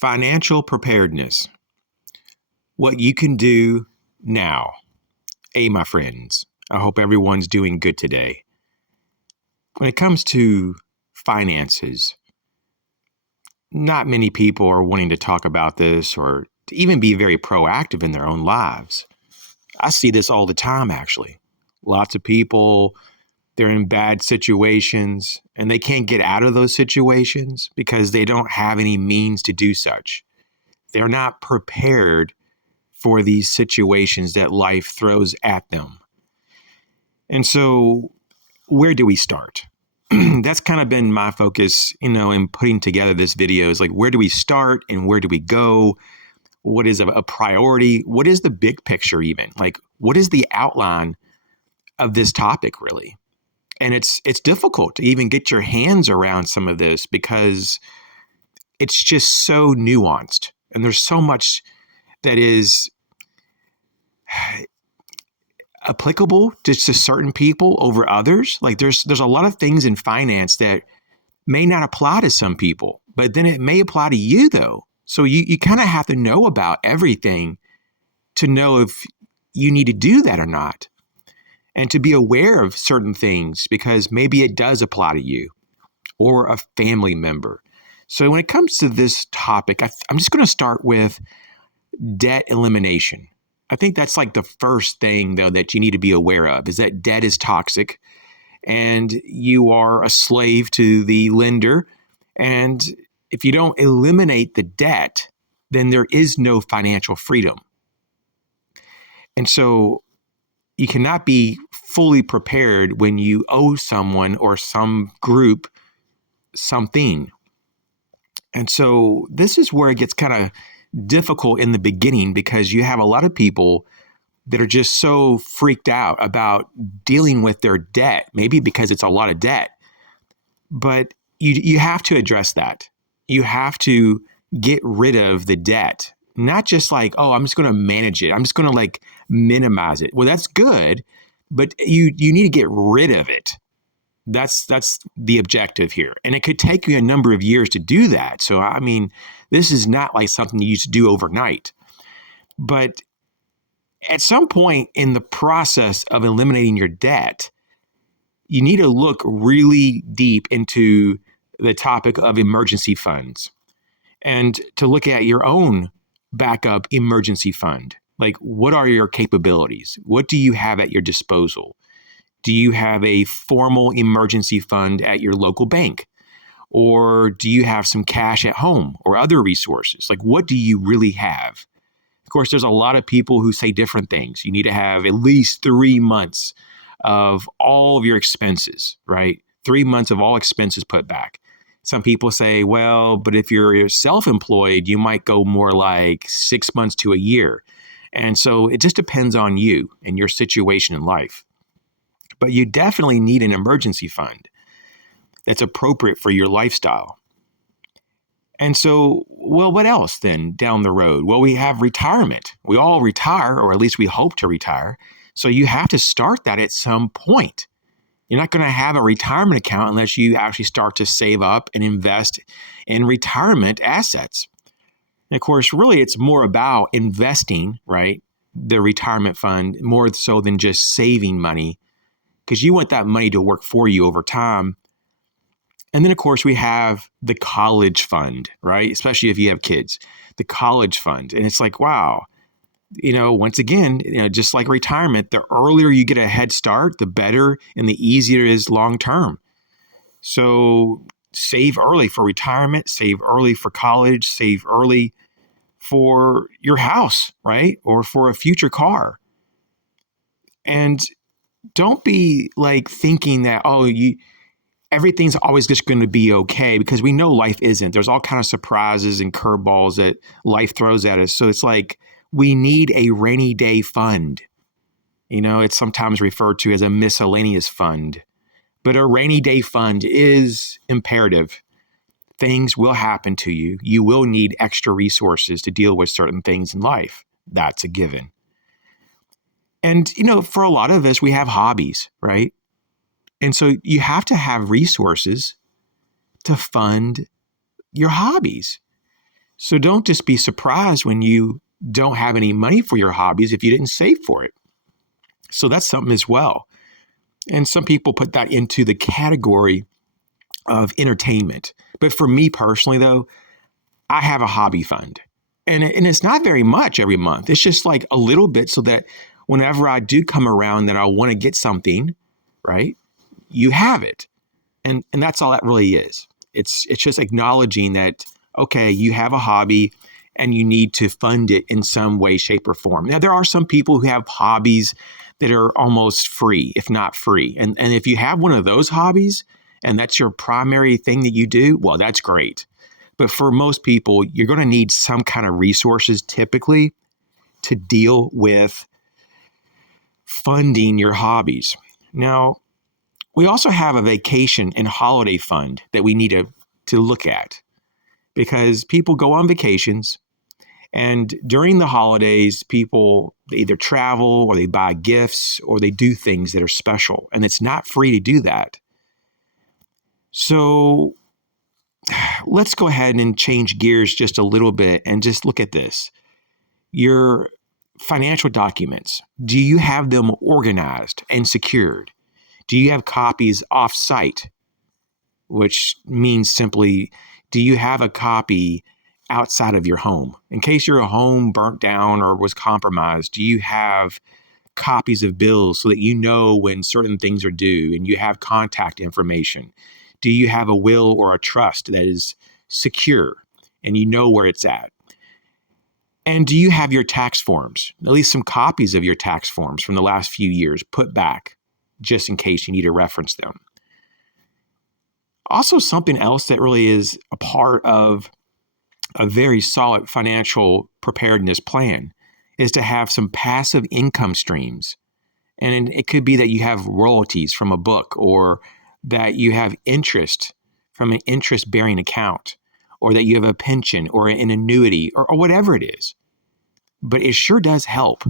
Financial preparedness. What you can do now. Hey, my friends, I hope everyone's doing good today. When it comes to finances, not many people are wanting to talk about this or to even be very proactive in their own lives. I see this all the time, actually. Lots of people, they're in bad situations and they can't get out of those situations because they don't have any means to do such. They're not prepared for these situations that life throws at them. And so where do we start? That's kind of been my focus, in putting together this video is like, where do we start and where do we go? What is a priority? What is the big picture even? Like, what is the outline of this topic really? And it's difficult to even get your hands around some of this because it's just so nuanced. And there's so much that is applicable to certain people over others. Like there's a lot of things in finance that may not apply to some people, but then it may apply to you though. So you kind of have to know about everything to know if you need to do that or not. And to be aware of certain things because maybe it does apply to you or a family member. So when it comes to this topic, I'm just going to start with debt elimination. I think that's like the first thing, though, that you need to be aware of is that debt is toxic and you are a slave to the lender. And if you don't eliminate the debt, then there is no financial freedom. And so you cannot be fully prepared when you owe someone or some group something. And so this is where it gets kind of difficult in the beginning because you have a lot of people that are just so freaked out about dealing with their debt, maybe because it's a lot of debt. But you have to address that. You have to get rid of the debt. Not just like, oh, I'm just going to manage it. I'm just going to like minimize it. Well, that's good, but you need to get rid of it. That's the objective here. And it could take you a number of years to do that. So, I mean, this is not like something you used to do overnight. But at some point in the process of eliminating your debt, you need to look really deep into the topic of emergency funds and to look at your own backup emergency fund. Like, what are your capabilities? What do you have at your disposal? Do you have a formal emergency fund at your local bank? Or do you have some cash at home or other resources? Like, what do you really have? Of course, there's a lot of people who say different things. You need to have at least 3 months of all of your expenses, right? 3 months of all expenses put back. Some people say, well, but if you're self-employed, you might go more like 6 months to a year. And so it just depends on you and your situation in life. But you definitely need an emergency fund that's appropriate for your lifestyle. And so, well, what else then down the road? Well, we have retirement. We all retire, or at least we hope to retire. So you have to start that at some point. You're not going to have a retirement account unless you actually start to save up and invest in retirement assets. And of course, really, it's more about investing, right? The retirement fund, more so than just saving money, because you want that money to work for you over time. And then, of course, we have the college fund, right? Especially if you have kids, the college fund. And it's like, wow, once again, just like retirement, the earlier you get a head start, the better and the easier it is long term. So save early for retirement, save early for college, save early for your house, right? Or for a future car. And don't be like thinking that, everything's always just going to be okay, because we know life isn't. There's all kind of surprises and curveballs that life throws at us. So it's like we need a rainy day fund. It's sometimes referred to as a miscellaneous fund, but a rainy day fund is imperative. Things will happen to you. You will need extra resources to deal with certain things in life. That's a given. And, for a lot of us, we have hobbies, right? And so you have to have resources to fund your hobbies. So don't just be surprised when you don't have any money for your hobbies if you didn't save for it. So that's something as well. And some people put that into the category of entertainment. But for me personally, though, I have a hobby fund. And it's not very much every month. It's just like a little bit so that whenever I do come around that I want to get something, right, you have it. And that's all that really is. It's just acknowledging that, okay, you have a hobby and you need to fund it in some way, shape, or form. Now, there are some people who have hobbies that are almost free, if not free. And if you have one of those hobbies and that's your primary thing that you do, well, that's great. But for most people, you're going to need some kind of resources typically to deal with funding your hobbies. Now, we also have a vacation and holiday fund that we need to look at because people go on vacations, and during the holidays, people either travel or they buy gifts or they do things that are special, and it's not free to do that. So let's go ahead and change gears just a little bit and just look at this. Your financial documents, do you have them organized and secured? Do you have copies off-site? Which means simply, do you have a copy outside of your home? In case your home burnt down or was compromised, do you have copies of bills so that you know when certain things are due and you have contact information? Do you have a will or a trust that is secure and you know where it's at? And do you have your tax forms, at least some copies of your tax forms from the last few years put back just in case you need to reference them? Also, something else that really is a part of a very solid financial preparedness plan is to have some passive income streams. And it could be that you have royalties from a book, or that you have interest from an interest-bearing account, or that you have a pension or an annuity or whatever it is. But it sure does help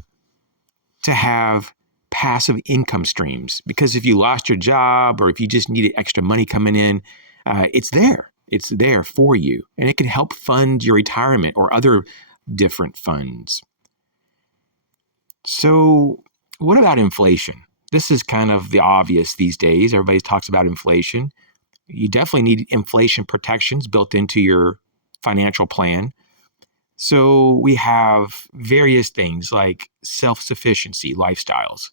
to have passive income streams, because if you lost your job or if you just needed extra money coming in, it's there. It's there for you, and it can help fund your retirement or other different funds. So what about inflation? This is kind of the obvious these days. Everybody talks about inflation. You definitely need inflation protections built into your financial plan. So we have various things like self-sufficiency lifestyles,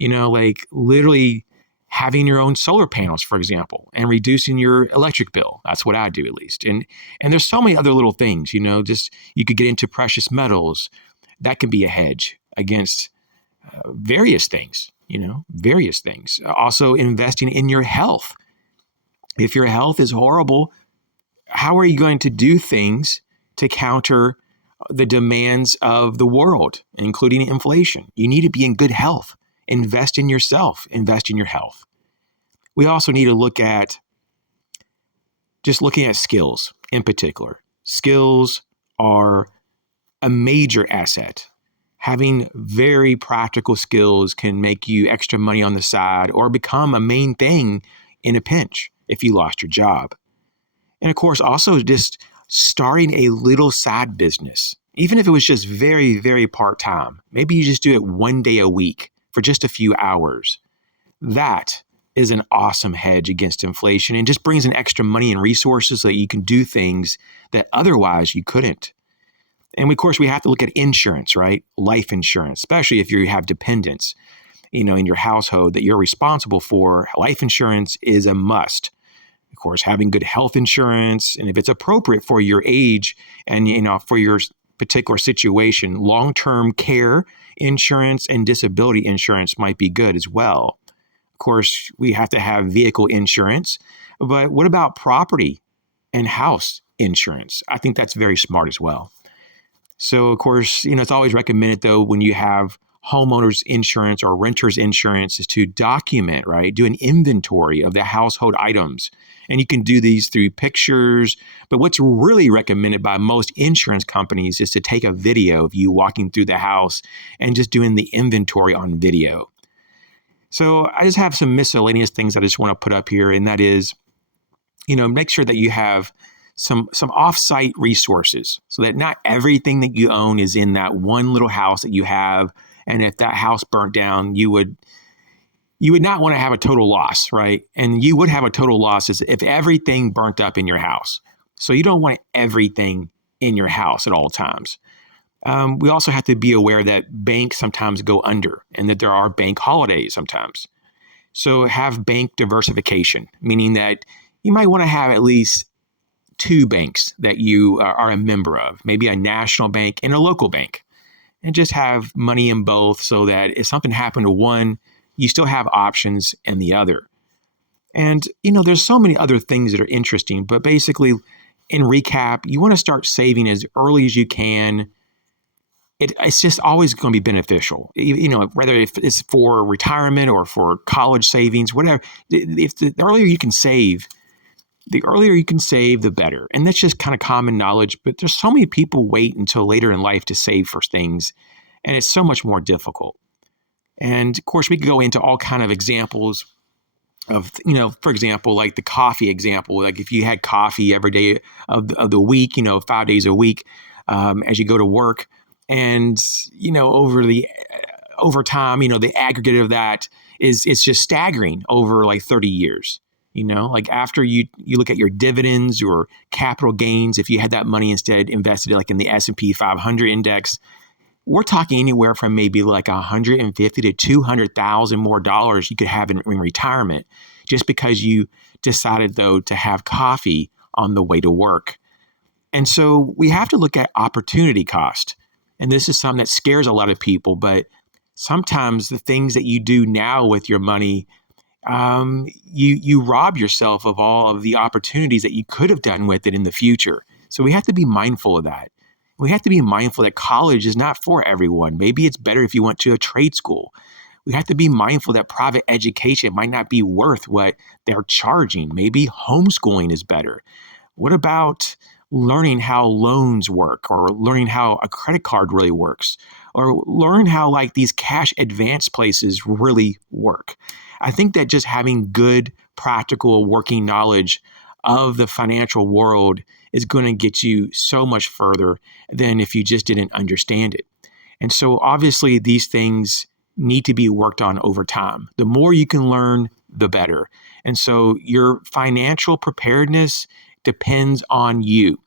like literally having your own solar panels, for example, and reducing your electric bill. That's what I do, at least. And there's so many other little things, just you could get into precious metals. That can be a hedge against various things, various things. Also investing in your health. If your health is horrible, how are you going to do things to counter the demands of the world, including inflation? You need to be in good health. Invest in yourself, invest in your health. We also need to look at looking at skills in particular. Skills are a major asset. Having very practical skills can make you extra money on the side or become a main thing in a pinch if you lost your job. And of course, also just starting a little side business, even if it was just very, very part-time. Maybe you just do it one day a week for just a few hours. That is an awesome hedge against inflation and just brings in extra money and resources so that you can do things that otherwise you couldn't. And of course, we have to look at insurance, right? Life insurance, especially if you have dependents, in your household that you're responsible for. Life insurance is a must. Of course, having good health insurance, and if it's appropriate for your age and, for your particular situation, long-term care insurance and disability insurance might be good as well. Of course, we have to have vehicle insurance, but what about property and house insurance? I think that's very smart as well. So, of course, it's always recommended, though, when you have homeowners insurance or renters insurance, is to document, right? Do an inventory of the household items. And you can do these through pictures. But what's really recommended by most insurance companies is to take a video of you walking through the house and just doing the inventory on video. So I just have some miscellaneous things I just want to put up here. And that is, make sure that you have some off-site resources so that not everything that you own is in that one little house that you have. And if that house burnt down, you would not want to have a total loss, right? And you would have a total loss if everything burnt up in your house. So you don't want everything in your house at all times. We also have to be aware that banks sometimes go under and that there are bank holidays sometimes. So have bank diversification, meaning that you might want to have at least 2 banks that you are a member of, maybe a national bank and a local bank, and just have money in both so that if something happened to one, you still have options in the other. And, there's so many other things that are interesting, but basically, in recap, you want to start saving as early as you can. It's just always going to be beneficial, whether if it's for retirement or for college savings, whatever. If the earlier you can save, the better. And that's just kind of common knowledge. But there's so many people wait until later in life to save for things, and it's so much more difficult. And of course, we could go into all kind of examples of, for example, like the coffee example. Like if you had coffee every day of the week, 5 days a week, as you go to work, and over time, the aggregate of that is just staggering over like 30 years. Like after you look at your dividends or capital gains, if you had that money instead invested like in the S&P 500 index, we're talking anywhere from maybe like $150,000 to $200,000 more dollars you could have in retirement, just because you decided though to have coffee on the way to work. And so we have to look at opportunity cost. And this is something that scares a lot of people, but sometimes the things that you do now with your money, you rob yourself of all of the opportunities that you could have done with it in the future. So we have to be mindful of that. We have to be mindful that college is not for everyone. Maybe it's better if you went to a trade school. We have to be mindful that private education might not be worth what they're charging. Maybe homeschooling is better. What about learning how loans work, or learning how a credit card really works, or learn how like these cash advance places really work? I think that just having good, practical, working knowledge of the financial world is going to get you so much further than if you just didn't understand it. And so obviously these things need to be worked on over time. The more you can learn, the better. And so your financial preparedness depends on you.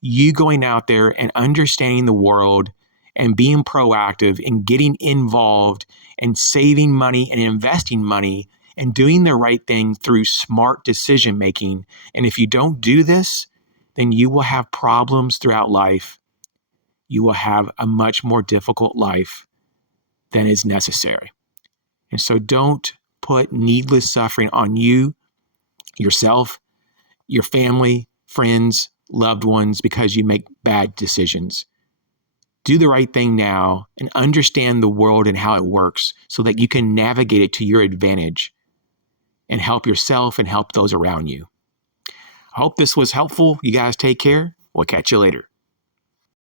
You going out there and understanding the world and being proactive and getting involved and saving money and investing money and doing the right thing through smart decision making. And if you don't do this, then you will have problems throughout life. You will have a much more difficult life than is necessary. And so don't put needless suffering on you, yourself, your family, friends, loved ones, because you make bad decisions. Do the right thing now and understand the world and how it works so that you can navigate it to your advantage and help yourself and help those around you. I hope this was helpful. You guys take care. We'll catch you later.